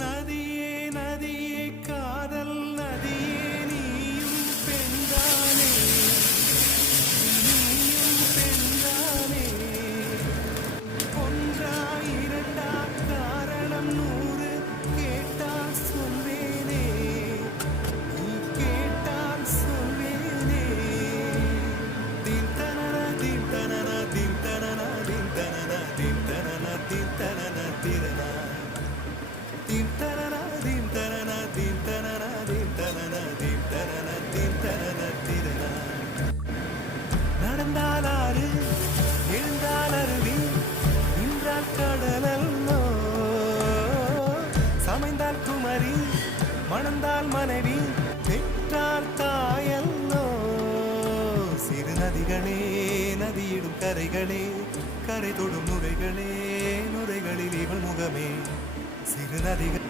நதியே நதியே காதல் நதியே நீயும் பெண்தானே நீயும் பெண்தானே ஒன்றா இரண்டா காரணம் 100 கேட்டால் சொல்வேனே நீ கேட்டால் சொல்வேனே தின் தனன தின் தனன தின் தனன தின் தனன தின் தனன தின் தனன திரனா தின் தனன தின் தனன தின் தனன தின் தனன தின் தனன தின் தனன திரனா நடந்தால் ஆறு எழுந்தால் அருவி நின்றால் கடலல்லோ சமைந்தால் குமரி மணந்தால் மனைவி பெற்றால் தாயல்லோ சிறு நதிகளே நதியிடும் கரைகளே கரை தொடும் நுரைகளே நுரைகளில் இவள் முகமே சிறு நதிகள்